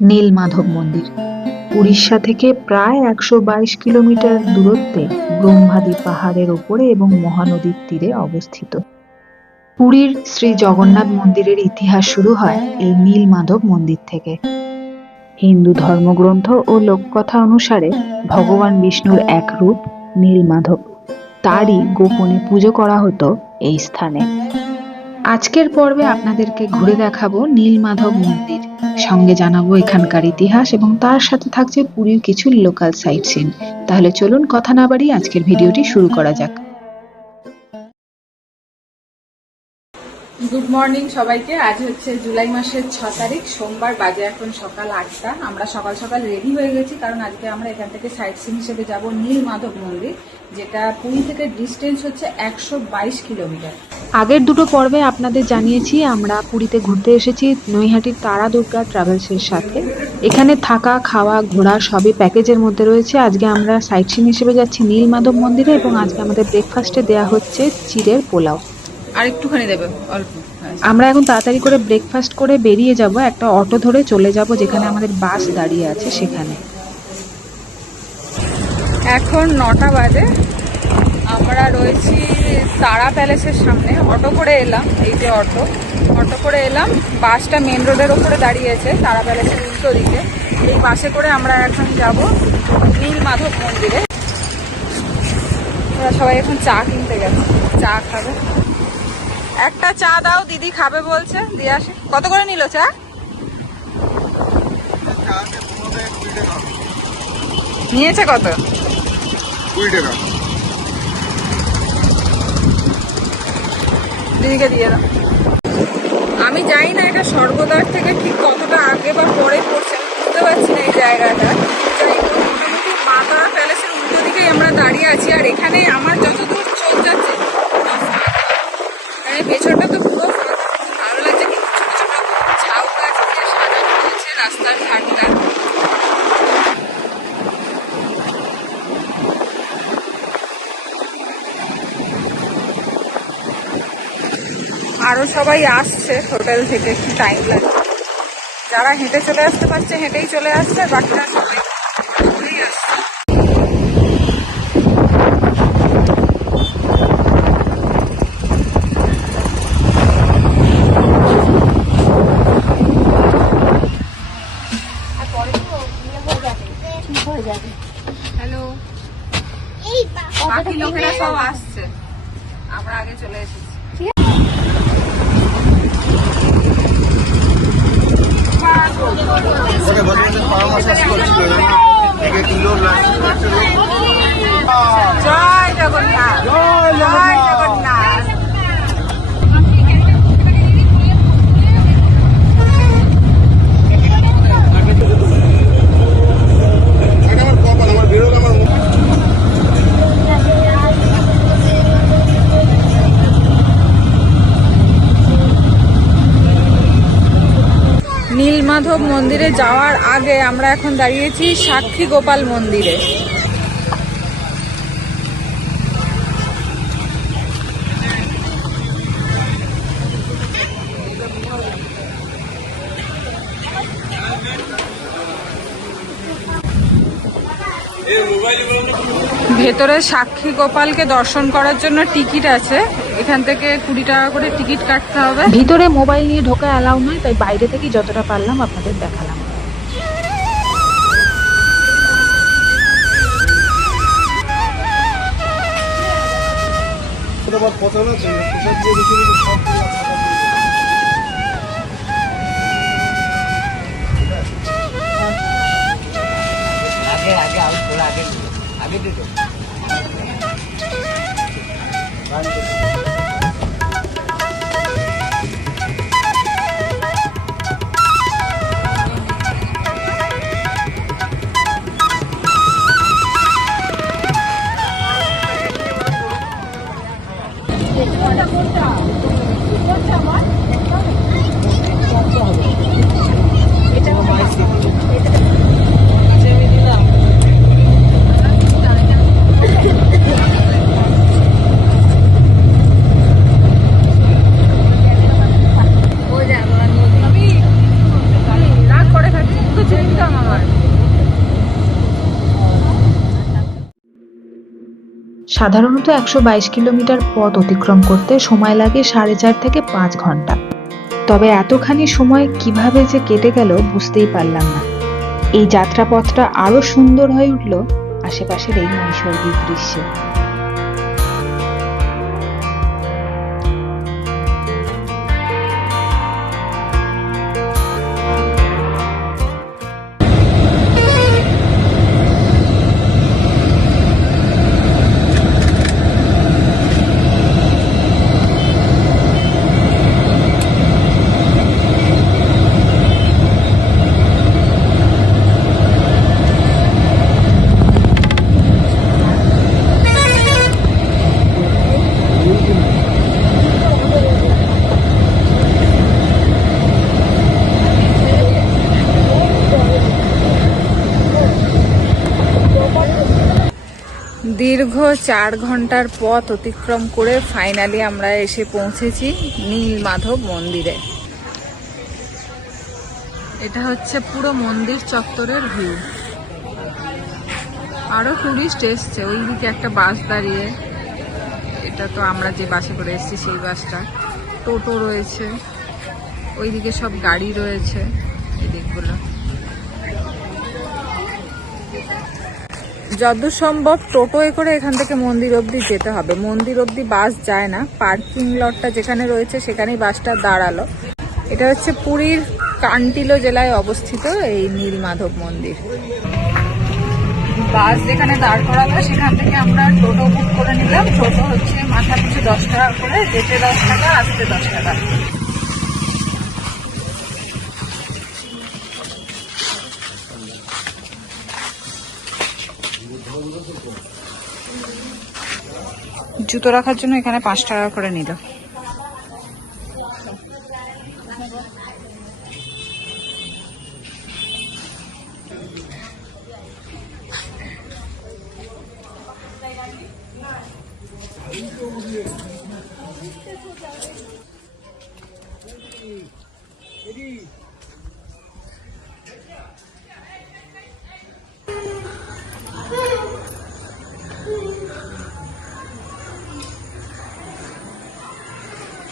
নীলমাধব মন্দির উড়িষ্যা থেকে প্রায় ১২২ কিলোমিটার দূরত্বে ব্রহ্মাদি পাহাড়ের ওপরে এবং মহানদীর তীরে অবস্থিত। পুরীর শ্রী জগন্নাথ মন্দিরের ইতিহাস শুরু হয় এই নীলমাধব মন্দির থেকে। হিন্দু ধর্মগ্রন্থ ও লোককথা অনুসারে ভগবান বিষ্ণুর এক রূপ নীলমাধব, তারই গোপনে পুজো করা হতো এই স্থানে। আজকের পর্বে আপনাদেরকে ঘুরে দেখাবো নীলমাধব মন্দির, সঙ্গে জানাবো এখানকার ইতিহাস এবং তার সাথে থাকছে পুরীর কিছু লোকাল সাইট সিন। তাহলে চলুন কথা না বাড়িয়ে আজকের ভিডিওটি শুরু করা যাক। গুড মর্নিং সবাইকে। আজ হচ্ছে জুলাই মাসের 6 তারিখ সোমবার, বাজে এখন সকাল 8টা। আমরা সকাল সকাল রেডি হয়ে গেছি, কারণ আজকে আমরা এখান থেকে সাইট সিন হিসেবে যাব নীলমাধব মন্দির, যেটা পুরী থেকে ডিস্টেন্স হচ্ছে 122 কিলোমিটার। আগের দুটো পর্বে আপনাদের জানিয়েছি আমরা পুরীতে ঘুরতে এসেছি নৈহাটির তারা দুর্গা ট্রাভেলসের সাথে। এখানে থাকা, খাওয়া, ঘোরা সবই প্যাকেজের মধ্যে রয়েছে। আজকে আমরা সাইট সিন হিসেবে যাচ্ছি নীলমাধব মন্দিরে এবং আজকে আমাদের ব্রেকফাস্টে দেওয়া হচ্ছে চিড়ের পোলাও। আর একটুখানি দেবে, অল্প। আমরা এখন তাড়াতাড়ি করে ব্রেকফাস্ট করে বেরিয়ে যাব, একটা অটো ধরে চলে যাব যেখানে আমাদের বাস দাঁড়িয়ে আছে সেখানে। এখন 9টা বাজে, আমরা রয়েছি তারা প্যালেসের সামনে। অটো করে এলাম, এই যে অটো করে এলাম। বাসটা মেন রোডের ওপরে দাঁড়িয়েছে তারা প্যালেসের উল্টো দিকে। এই বাসে করে আমরা এখন যাব নীলমাধব মন্দিরে। ওরা সবাই এখন চা কিনতে গেছে, চা খাবে। একটা চা দাও, দিদি খাবে বলছে, দিয়ে আসি। কত করে নিল চা? নিয়েছে কত? 20 টাকা। দিদিকে দিয়ে দাও। আমি জানি না এটা স্বর্গদ্বার থেকে ঠিক কতটা আগে বা পরে পড়ছে, আমি বুঝতে পারছি না এই জায়গাটা। মোটামুটি মা তারা প্যালেসের উল্টো দিকেই আমরা দাঁড়িয়ে আছি। আর এখানে আমার যতদূর চোখ যাচ্ছে পেছনটা তো পুরো ভালো লাগছে, কিন্তু ছোট ছোট ঝাউ গাছ দিয়ে সাজানো হয়েছে রাস্তার ঘাটটা। আরো সবাই আসছে হোটেল থেকে, একটু টাইম লাগছে। যারা হেঁটে চলে আসতে পারছে হেঁটেই চলে আসছে, বাকিরা সবাই ঘুরেই আসছে। হ্যালো, বাকি লোকেরা সব আসছে, আমরা আগে চলে এসেছি। জয় জগন্নাথ, জয় জগন্নাথ। নীলমাধব মন্দিরে যাওয়ার আগে আমরা এখন দাঁড়িয়েছি সাক্ষী গোপাল মন্দিরে। ভেতরে সাক্ষী গোপালকে দর্শন করার জন্য টিকিট আছে, এখান থেকে 20 টাকা করে টিকিট কাটতে হবে। ভিতরে মোবাইল নিয়ে ঢোকা অ্যালাউ নয়, তাই বাইরে থেকে যতটা পারলাম আপনাদের দেখালাম। আগে দিত। সাধারণত 122 কিলোমিটার পথ অতিক্রম করতে সময় লাগে 4.5 থেকে 5 ঘন্টা। তবে এতখানি সময় কিভাবে যে কেটে গেল বুঝতেই পারলাম না। এই যাত্রাপথটা আরো সুন্দর হয়ে উঠল আশেপাশের এই নৈসর্গিক দৃশ্যে। দীর্ঘ 4 ঘন্টার পথ অতিক্রম করে ফাইনালি আমরা এসে পৌঁছেছি নীলমাধব মন্দিরে। এটা হচ্ছে পুরো মন্দির চত্বরের ভিউ। আরো টুরিস্ট এসছে, ওইদিকে একটা বাস দাঁড়িয়ে, এটা তো আমরা যে বাসে করে এসেছি সেই বাসটা। টোটো রয়েছে, ওইদিকে সব গাড়ি রয়েছে এই দিকগুলো। যতদূর সম্ভব টোটোয় করে এখান থেকে মন্দির অবধি যেতে হবে। মন্দির অবধি বাস যায় না, পার্কিং লটটা যেখানে রয়েছে সেখানেই বাসটা দাঁড়ালো। এটা হচ্ছে পুরীর কান্টিলো জেলায় অবস্থিত এই নীলমাধব মন্দির। বাস যেখানে দাঁড় করালো সেখান থেকে আমরা টোটো বুক করে নিলাম। টোটো হচ্ছে মাথা পিছু 10 টাকা করে, যেতে 10 টাকা, আসতে 10 টাকা। জুতো রাখার জন্য এখানে 5 টাকা করে নিল।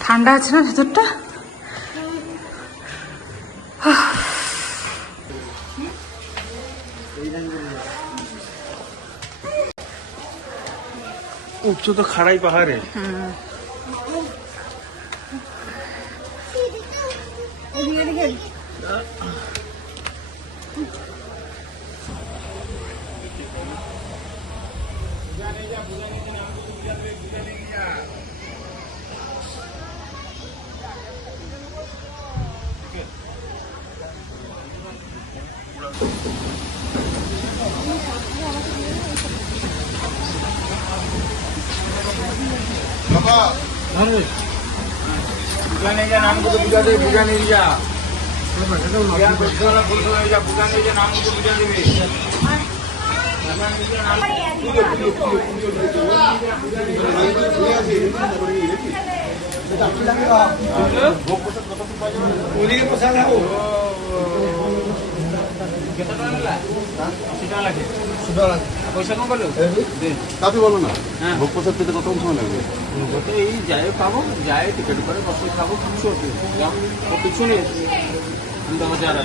ঠান্ডা আছে না ভেতরটা? উঠছো তো খাড়াই পাহাড়ে। নাম করে বুঝা দেবে, বুঝা নিয়ে যা। বুঝা নিয়ে যা, নাম করে বুঝা দেবে। পয়সা কম করলো কাপি বলো না। ভোগ প্রসাদ পেতে কত সময় লাগবে? এই যায় পাবো, যায় টিকিট করে বসে খাবো, কিছু নেই। যারা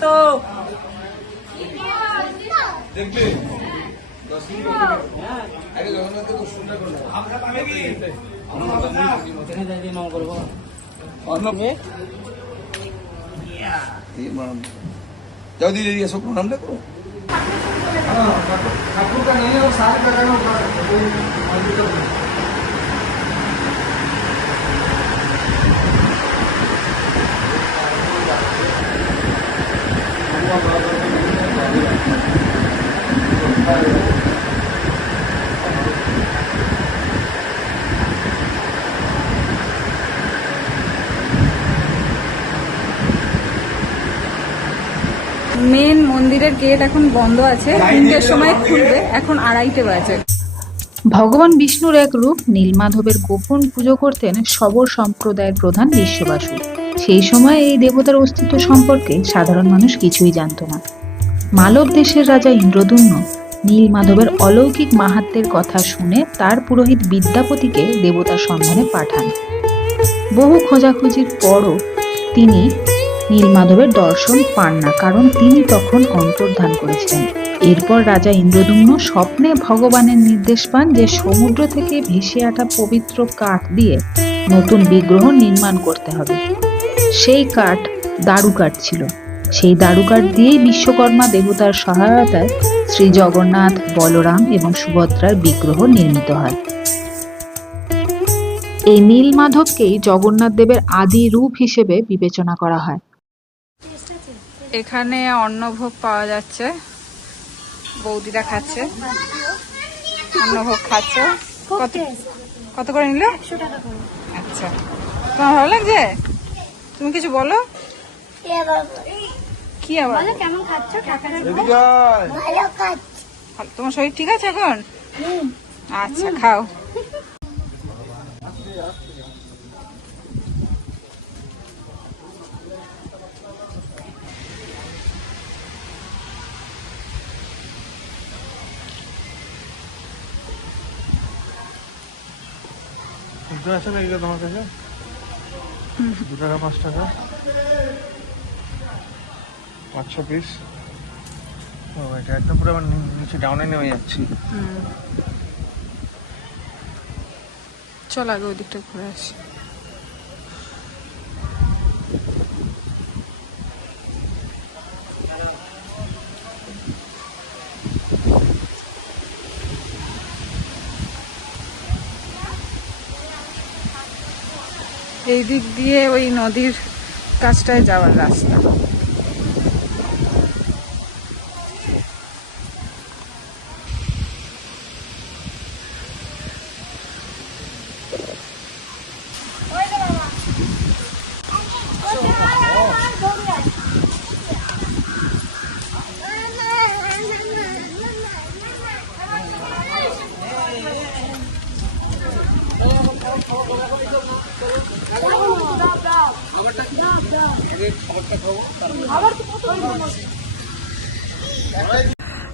তো দেখবে 10 মিনিট আগে জগন্নাথকে তো সুন্দর করলো। আমরা পাবে কি ওখানে যাই যে নাম করব অন্য মে যাও দিলে ये सब प्रणाम देखो। ठाकुर का नहीं है और सारे का करना মেন মন্দিরের গেট এখন বন্ধ আছে, 3টের সময় খুলবে, এখন 2:30 বাজে। ভগবান বিষ্ণুর এক রূপ নীলমাধবের গোপন পুজো করতেন শবর সম্প্রদায়ের প্রধান বিশ্ববাসু। সেই সময় এই দেবতার অস্তিত্ব সম্পর্কে সাধারণ মানুষ কিছুই জানত না। মালব দেশের রাজা ইন্দ্রদুম্ন নীলমাধবের অলৌকিক মাহাত্ম্যের কথা শুনে তার পুরোহিত বিদ্যাপতিকে দেবতার সন্ধানে পাঠান। বহু খোঁজাখুঁজির পরও তিনি নীলমাধবের দর্শন পান না, কারণ তিনি তখন অন্তর্ধান করেছিলেন। এরপর রাজা ইন্দ্রদুম্ন স্বপ্নে ভগবানের নির্দেশ পান যে সমুদ্র থেকে ভেসে আসা পবিত্র কাঠ দিয়ে নতুন বিগ্রহ নির্মাণ করতে হবে। সেই কাঠ দারুকাঠ ছিল। সেই দারুকাঠ দিয়েই বিশ্বকর্মা দেবতার সহায়তায় শ্রী জগন্নাথ, বলরাম এবং সুভদ্রার বিগ্রহ নির্মিত হয়। এই নীলমাধবকেই জগন্নাথ দেবের আদি রূপ হিসেবে বিবেচনা করা হয়। এখানে অন্নভোগ পাওয়া যাচ্ছে, বৌদিরা খাচ্ছে, অন্নভোগ খাচ্ছে। কত করে নিলে? 100 টাকা করে। আচ্ছা, তোমার ভালো লাগছে? তুমি কিছু বলো। কি আবার? বলো কেমন খাচ্ছ? টাকাটা ভালো তোমার শরীর ঠিক আছে এখন? আচ্ছা, খাও। আছে নাকি তোমার কাছে? 2 টাকা 5 টাকা 500 পিস। ও এটা একদম পুরো নিচে ডাউনে নেমে যাচ্ছি। চল আগে ওই দিকটা ঘুরে আসি। এই দিক দিয়ে ওই নদীর কাছটায় যাওয়ার রাস্তা।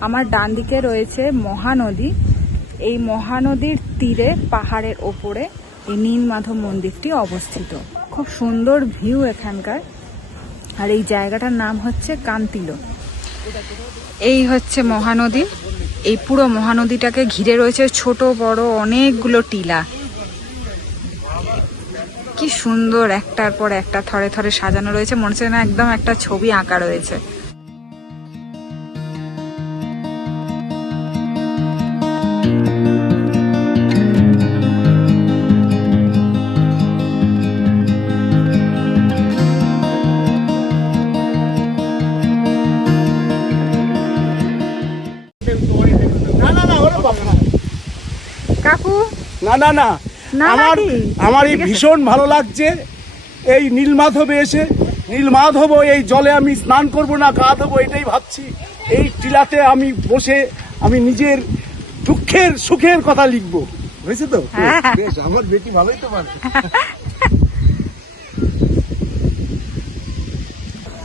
আমার ডান দিকে রয়েছে মহানদী। এই মহানদীর তীরে পাহাড়ের ওপরে এই নীলমাধব মন্দিরটি অবস্থিত। খুব সুন্দর ভিউ এখানকার। আর এই জায়গাটার নাম হচ্ছে কান্তিলো। এই হচ্ছে মহানদী। এই পুরো মহানদীটাকে ঘিরে রয়েছে ছোট বড় অনেকগুলো টিলা। কি সুন্দর একটার পর একটা থরে থরে সাজানো রয়েছে, মনে হচ্ছে না একদম একটা ছবি আঁকা রয়েছে। কাকু না না না না আমার এই ভীষণ ভালো লাগছে এই নীলমাধবে এসে। নীলমাধব এই জলে আমি স্নান করব না গা দেবো এটাই ভাবছি। এই টিলাতে আমি বসে আমি নিজের দুঃখের সুখের কথা লিখবো, হয়েছে তো? বেশ, আমার বেটি ভালোই তো পারে।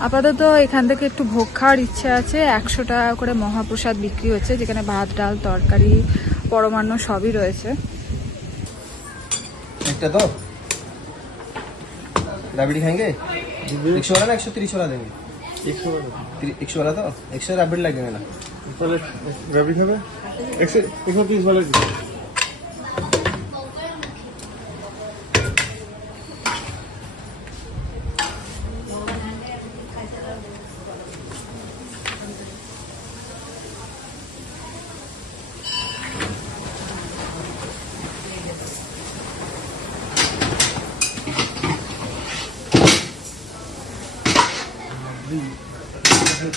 আপাতত এখান থেকে একটু ভোগ খাওয়ার ইচ্ছে আছে। 100 টাকা করে মহাপ্রসাদ বিক্রি হচ্ছে, যেখানে ভাত, ডাল, তরকারি, পরমান্ন সবই রয়েছে। একটা दो राबड़ी खाएंगे 100 वाला ना 130 वाला देंगे 100 वाला तो 100 राबड़ी लगेंगे ना তাহলে রাবড়ি খাবে 130 বলে দিই।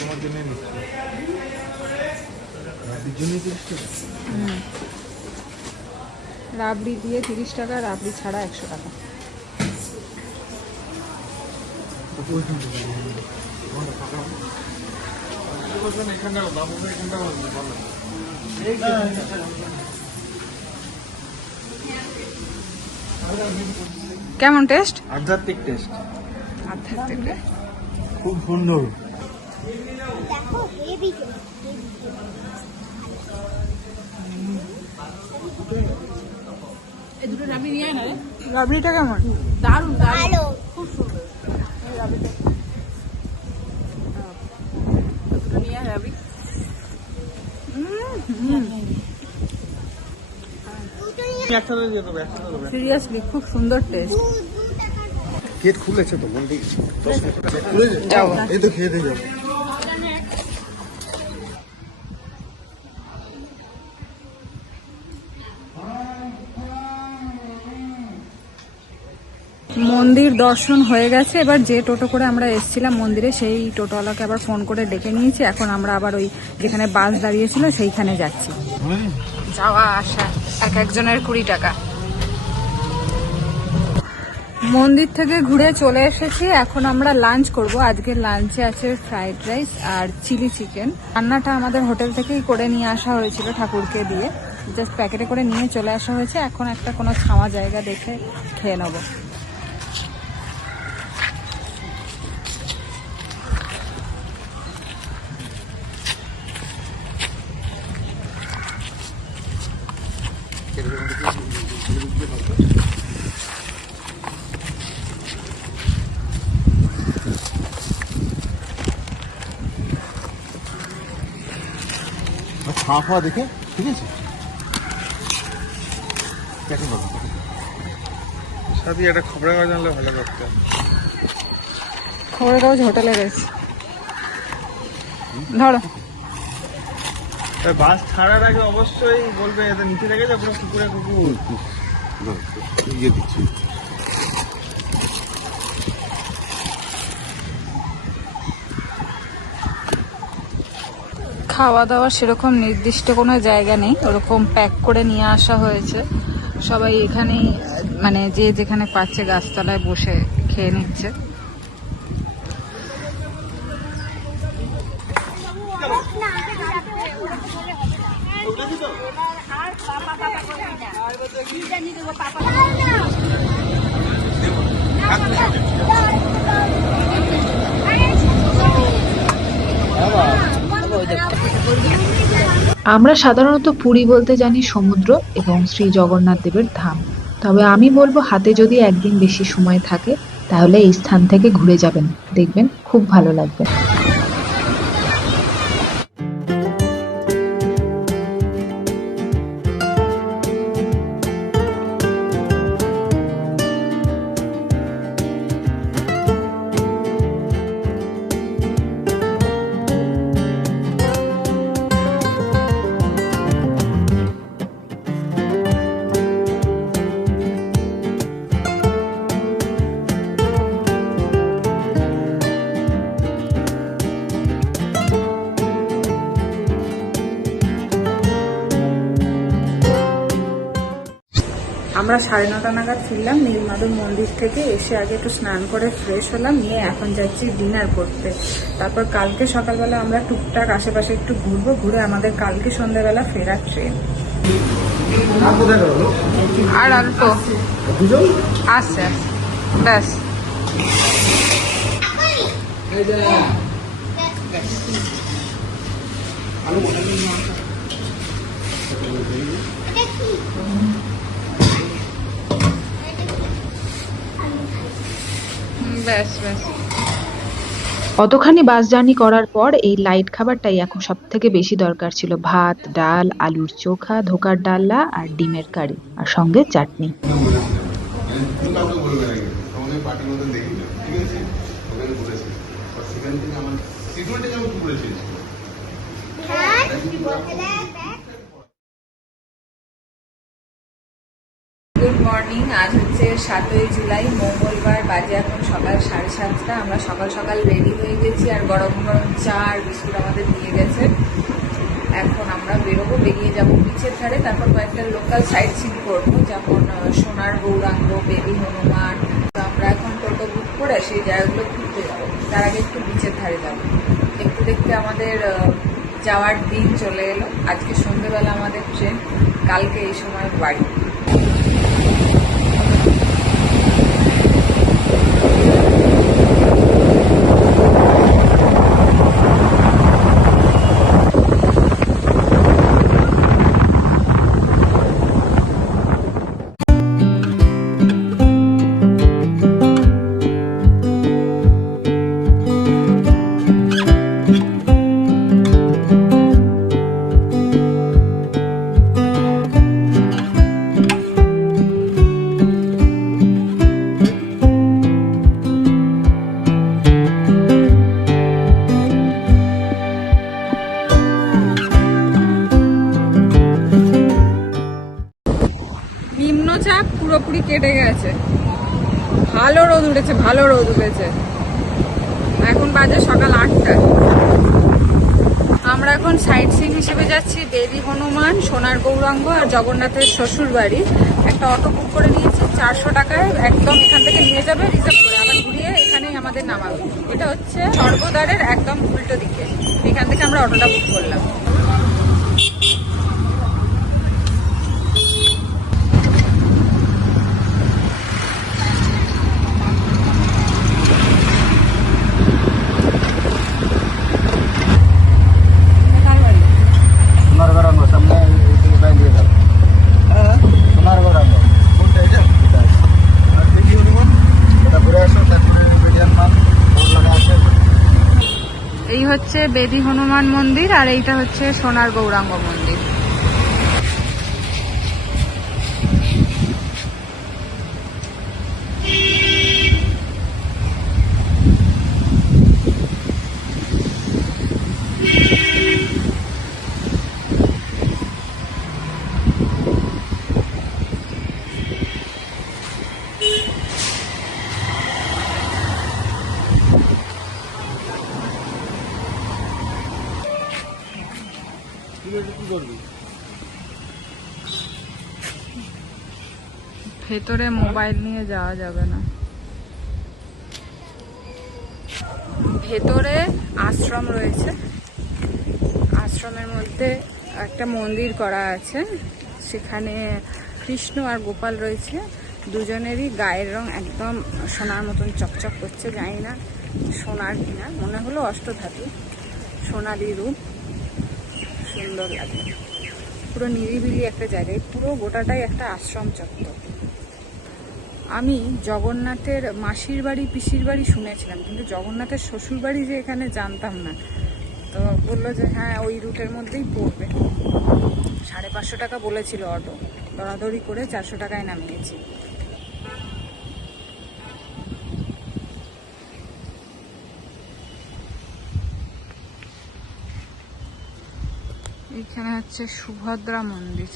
তোমার জন্য নিচ্ছি। রাবড়ির জন্য 30 টাকা। রাবড়ি দিয়ে 30 টাকা, রাবড়ি ছাড়া 100 টাকা। এখানটা বাবু এখানটা ভালো। কেমন টেস্ট? আধ্যাত্মিক টেস্ট, আধ্যাত্মিক। খুব সুন্দর। রাবড়িটা কেমন? দারুণ দারুণ, খুব সুন্দর রাবড়িটা। দুটো নিয়ে আয় রাবড়ি। সিরিয়াসলি খুব সুন্দর টেস্ট। গেট খুলেছে তো, বলবি যাও এই তো খেয়ে দিয়ে যাবো। মন্দির দর্শন হয়ে গেছে। এবার যে টোটো করে আমরা এসেছিলাম মন্দিরে, সেই টোটোওয়ালাকে আবার ফোন করে ডেকে নিয়েছি। এখন আমরা আবার ওই যেখানে বাস দাঁড়িয়েছিল সেইখানে যাচ্ছি। যাওয়া আসা এক একজনের 20 টাকা। মন্দির থেকে ঘুরে চলে এসেছি। এখন আমরা লাঞ্চ করব। আজকে লাঞ্চে আছে ফ্রাইড রাইস আর চিলি চিকেন। রান্নাটা আমাদের হোটেল থেকেই করে নিয়ে আসা হয়েছিল ঠাকুরকে দিয়ে, জাস্ট প্যাকেটে করে নিয়ে চলে আসা হয়েছে। এখন একটা কোনো ছাওয়া জায়গা দেখে খেয়ে নেবো। খাওয়া খাওয়া দেখে, ঠিক আছে? দেখে বাবা, সাথে একটা খবরের কাগজ আনলে ভালো করতে। খবরের কাগজ হোটেলে রয়েছে, ধরো। বাস ছাড়ার আগে অবশ্যই বলবে এদের নিচে রেখে যাবো কুকুরে কুকুর। ইয়ে দিচ্ছি। খাওয়া দাওয়ার সেরকম নির্দিষ্ট কোনো জায়গা নেই, ওরকম প্যাক করে নিয়ে আসা হয়েছে। সবাই এখানেই মানে যে যেখানে পাচ্ছে গাছতলায় বসে খেয়ে নিচ্ছে। আমরা সাধারণত পুরী বলতে জানি সমুদ্র এবং শ্রী জগন্নাথ দেবের ধাম। তবে আমি বলবো হাতে যদি একদিন বেশি সময় থাকে তাহলে এই স্থান থেকে ঘুরে যাবেন, দেখবেন খুব ভালো লাগবে। আমরা 9:30 নাগাদ ফিরলাম নীলমাধব মন্দির থেকে। এসে আগে একটু স্নান করে ফ্রেশ হলাম, নিয়ে এখন যাচ্ছি ডিনার করতে। তারপর কালকে সকালবেলা আমরা টুকটাক আশেপাশে একটু ঘুরবো, ঘুরে আমাদের কালকে সন্ধ্যাবেলা ফেরার ট্রেন। আর অল্প আসছে ব্যাস। ব্যাস ব্যাস। অতখানি বাস জার্নি করার পর এই লাইট খাবারটাই এখন সব থেকে বেশি দরকার ছিল। ভাত, ডাল, আলুর চোখা, ধোকার ডালনা আর ডিমের কারি, আর সঙ্গে চাটনি। Good morning. আজ হচ্ছে 7ই জুলাই, মঙ্গলবার। বাজে এখন সকাল 7:30। আমরা সকাল সকাল রেডি হয়ে গেছি, আর গরম গরম চা আর বিস্কুট আমাদের দিয়ে গেছে। এখন আমরা বেরোবো, বেরিয়ে যাবো বিচের ধারে। তারপর কয়েকটা লোকাল সাইট সিন করবো, যেমন সোনার গৌরাঙ্গ, বেবি হনুমান। আমরা এখন টোটো বুক করে সেই জায়গাগুলো ঘুরতে যাবো। তার আগে একটু বিচের ধারে যাবো। দেখতে দেখতে আমাদের যাওয়ার দিন চলে এলো। আজকে সন্ধ্যেবেলা আমাদের ট্রেন, কালকে এই সময় বাড়ি। পুরোপুরি কেটে গেছে। ভালো রোদ উঠেছে, ভালো রোদ উঠেছে। এখন বাজে সকাল 8টা। আমরা এখন সাইট সিন হিসেবে যাচ্ছি বেদি হনুমান, সোনার গৌরাঙ্গ আর জগন্নাথের শ্বশুর বাড়ি। একটা অটো বুক করে নিয়েছি 400 টাকায়, একদম এখান থেকে নিয়ে যাবে রিজার্ভ করে, আবার ঘুরিয়ে এখানেই আমাদের নামাবে। এটা হচ্ছে স্বর্গদ্বারের একদম উল্টো দিকে। এখান থেকে আমরা অটোটা বুক করলাম। সোনারগড় সামনে দিয়ে যাবো। হ্যাঁ, সোনারগড় কোনটা এটা? আর বেদি হনুমান ওটা ঘুরে আসো, তারপরে বেদি হনুমান লাগা আছে। এই হচ্ছে বেদি হনুমান মন্দির আর এইটা হচ্ছে সোনার গৌরাঙ্গ মন্দির। ভেতরে মোবাইল নিয়ে যাওয়া যাবে না। ভেতরে আশ্রম রয়েছে, আশ্রমের মধ্যে একটা মন্দির করা আছে, সেখানে কৃষ্ণ আর গোপাল রয়েছে। দুজনেরই গায়ের রং একদম সোনার মতন চকচক করছে, জানি না সোনার কিনা, মনে হলো অষ্টধাতু, সোনালি রূপ, সুন্দর লাগে। পুরো নিরিবিলি একটা জায়গায়, পুরো গোটাটাই একটা আশ্রম চত্বর। আমি জগন্নাথের মাসির বাড়ি পিসির বাড়ি শুনেছিলাম, কিন্তু জগন্নাথের শ্বশুর বাড়ি যে এখানে জানতাম না। তো বললো যে হ্যাঁ ওই রুটের মধ্যেই পড়বে। 550 টাকা বলেছিল অটো, দরাদরি করে 400 টাকায় নামিয়েছি। এখানে হচ্ছে সুভদ্রা মন্দির।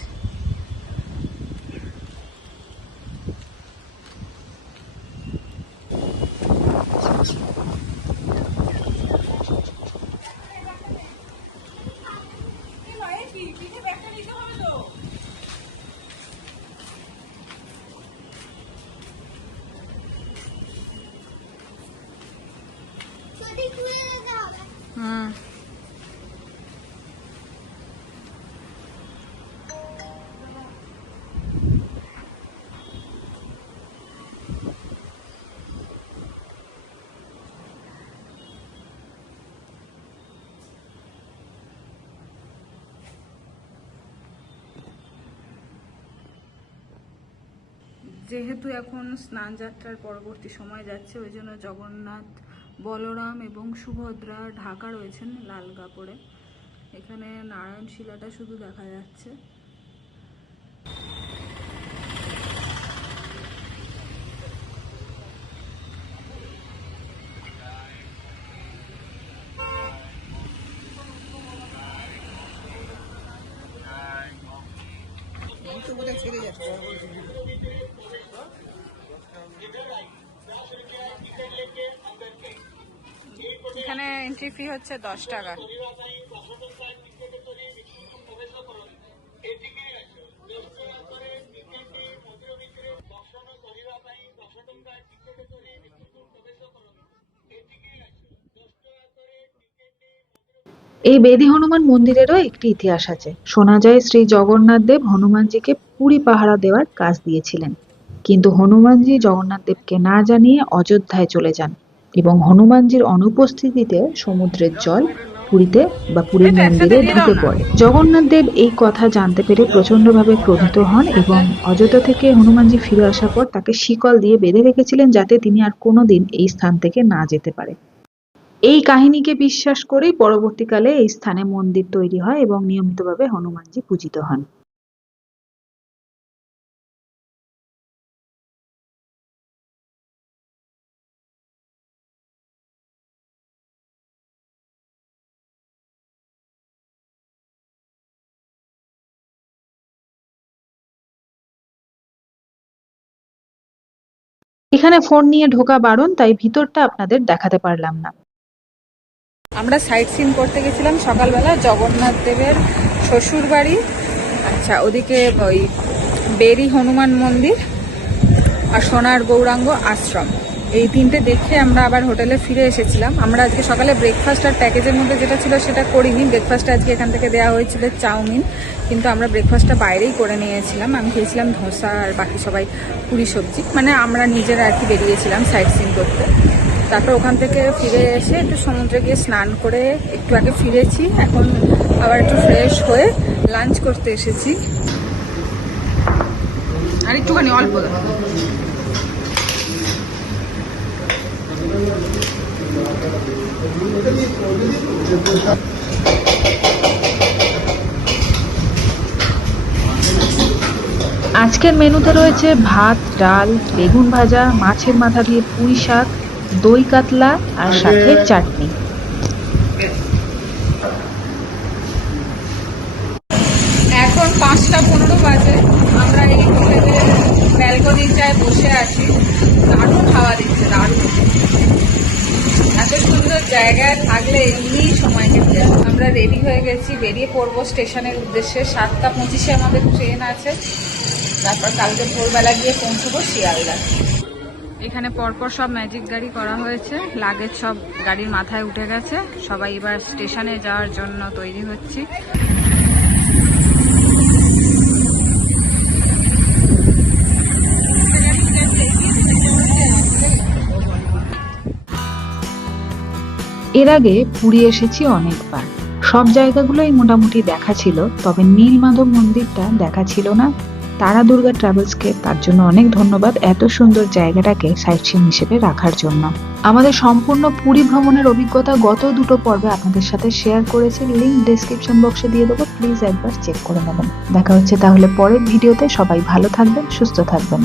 হুম, যেহেতু এখন স্নান যাত্রার পরবর্তী সময় যাচ্ছে, ওই জন্য জগন্নাথ, বলরাম এবং সুভদ্রা ঢাকা রয়েছেন লাল কাপড়ে। এখানে নারায়ণ শিলাটা শুধু দেখা যাচ্ছে। এখানে এন্ট্রি ফি হচ্ছে 10 টাকা। এই বেদি হনুমান মন্দিরেরও একটি ইতিহাস আছে। শোনা যায় শ্রী জগন্নাথ দেব হনুমানজিকে পুরী পাহারা দেওয়ার কাজ দিয়েছিলেন, কিন্তু হনুমানজি জগন্নাথ দেবকে না জানিয়ে অযোধ্যায় চলে যান এবং হনুমানজির অনুপস্থিতিতে সমুদ্রের জল পুরীতে বা পুরীর মন্দিরে ঢুকে পড়ে। জগন্নাথ দেব এই কথা জানতে পেরে প্রচন্ডভাবে ক্রোধিত হন এবং অযোধ্যা থেকে হনুমানজি ফিরে আসার পর তাকে শিকল দিয়ে বেঁধে রেখেছিলেন, যাতে তিনি আর কোনোদিন এই স্থান থেকে না যেতে পারে। এই কাহিনীকে বিশ্বাস করেই পরবর্তীকালে এই স্থানে মন্দির তৈরি হয় এবং নিয়মিতভাবে হনুমানজি পূজিত হন। এখানে ফোন নিয়ে ঢোকা বারণ, তাই ভিতরটা আপনাদের দেখাতে পারলাম না। আমরা সাইট সিন করতে গেছিলাম সকালবেলা জগন্নাথ দেবের শ্বশুর বাড়ি, আচ্ছা ওদিকে ওই বেরি হনুমান মন্দির আর সোনার গৌরাঙ্গ আশ্রম, এই তিনটে দেখে আমরা আবার হোটেলে ফিরে এসেছিলাম। আমরা আজকে সকালে ব্রেকফাস্ট আর প্যাকেজের মধ্যে যেটা ছিল সেটা করিনি। ব্রেকফাস্টটা আজকে এখান থেকে দেওয়া হয়েছিল চাউমিন, কিন্তু আমরা ব্রেকফাস্টটা বাইরেই করে নিয়েছিলাম। আমি খেয়েছিলাম ধোসা আর বাকি সবাই পুরি সবজি, মানে আমরা নিজেরা আর কি বেরিয়েছিলাম সাইট সিন করতে। তারপর ওখান থেকে ফিরে এসে একটু সমুদ্রে গিয়ে স্নান করে একটু আগে ফিরেছি। এখন আবার একটু ফ্রেশ হয়ে লাঞ্চ করতে এসেছি। আর একটুখানি অল্প আজকের মেনুতে রয়েছে ভাত, ডাল, বেগুন ভাজা, মাছের মাথা দিয়ে পুঁই শাক, দই কাতলা আর সাথে চাটনি। এখন 5:15 বাজে। আমরা এই হোটেলের ব্যালকনিটায় বসে আছি। দারুণ হাওয়া দিচ্ছে, দারুণ। এত সুন্দর জায়গায় থাকলে এমনিই সময় কেটে যায়। আমরা রেডি হয়ে গেছি, বেরিয়ে পড়বো স্টেশনের উদ্দেশ্যে। 7:25 আমাদের ট্রেন আছে। তারপর কালকে ভোরবেলা গিয়ে পৌঁছবো শিয়ালদা। এখানে পরপর সব ম্যাজিক গাড়ি করা হয়েছে, লাগেজ সব গাড়ির মাথায় উঠে গেছে। সবাই এবার স্টেশনে যাওয়ার জন্য তৈরি হচ্ছি। এর আগে পুরী এসেছি অনেকবার, সব জায়গাগুলোই মোটামুটি দেখা ছিল, তবে নীলমাধব মন্দিরটা দেখা ছিল না। তারা দুর্গা ট্রাভেলসকে তার জন্য অনেক ধন্যবাদ, এত সুন্দর জায়গাটাকে সাইট সিন হিসেবে রাখার জন্য। আমাদের সম্পূর্ণ পুরী ভ্রমণের অভিজ্ঞতা গত দুটো পর্বে আপনাদের সাথে শেয়ার করেছি, লিংক ডেসক্রিপশন বক্সে দিয়ে দেবো, প্লিজ একবার চেক করে নেবেন। দেখা হচ্ছে তাহলে পরের ভিডিওতে। সবাই ভালো থাকবেন, সুস্থ থাকবেন।